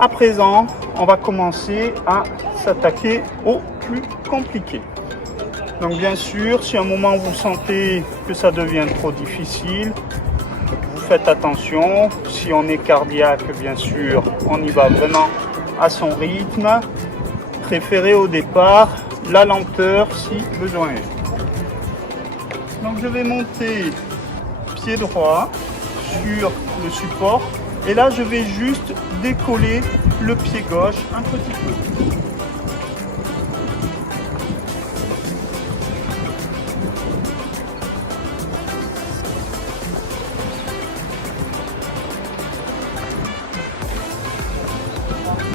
À présent, on va commencer à s'attaquer au plus compliqué. Donc bien sûr, si à un moment vous sentez que ça devient trop difficile, vous faites attention. Si on est cardiaque, bien sûr, on y va vraiment à son rythme. Préférez au départ la lenteur si besoin est. Donc je vais monter pied droit sur le support et là je vais juste décoller le pied gauche un petit peu.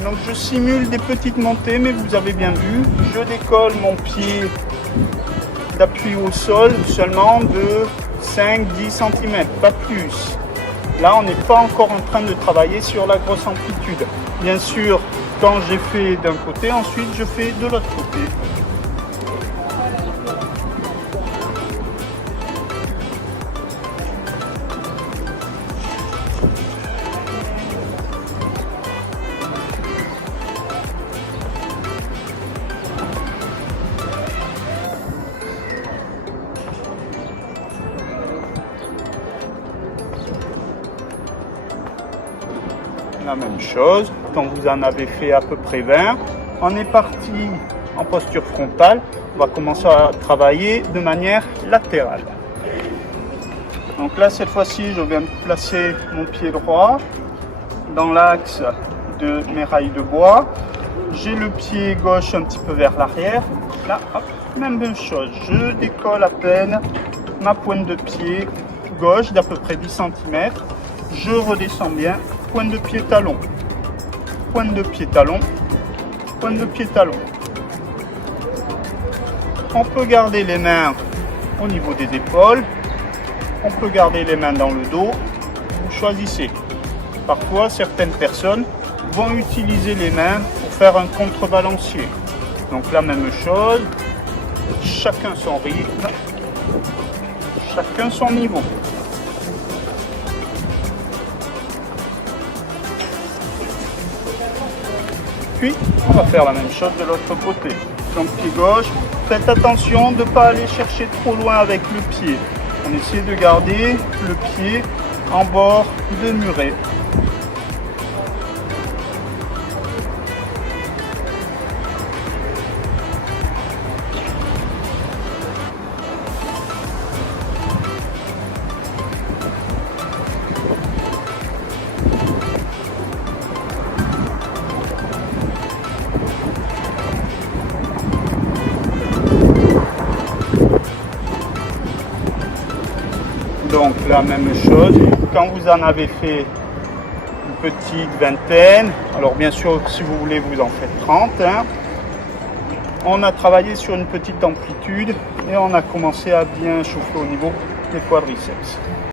Donc je simule des petites montées, mais vous avez bien vu, je décolle mon pied d'appui au sol seulement de 5-10 cm, pas plus. Là, on n'est pas encore en train de travailler sur la grosse amplitude. Bien sûr, quand j'ai fait d'un côté, ensuite je fais de l'autre côté. La même chose, quand vous en avez fait à peu près 20, on est parti en posture frontale, on va commencer à travailler de manière latérale. Donc là, cette fois-ci, je viens de placer mon pied droit dans l'axe de mes rails de bois. J'ai le pied gauche un petit peu vers l'arrière. Là, hop, même chose, je décolle à peine ma pointe de pied gauche d'à peu près 10 cm. Je redescends bien. Pointe de pied talon, pointe de pied talon, pointe de pied talon. On peut garder les mains au niveau des épaules, on peut garder les mains dans le dos, vous choisissez. Parfois, certaines personnes vont utiliser les mains pour faire un contrebalancier. Donc la même chose, chacun son rythme, chacun son niveau. Puis, on va faire la même chose de l'autre côté. Donc, pied gauche, faites attention de ne pas aller chercher trop loin avec le pied. On essaie de garder le pied en bord de muret. Donc la même chose, quand vous en avez fait une petite vingtaine, alors bien sûr si vous voulez vous en faites 30, on a travaillé sur une petite amplitude et on a commencé à bien chauffer au niveau des quadriceps.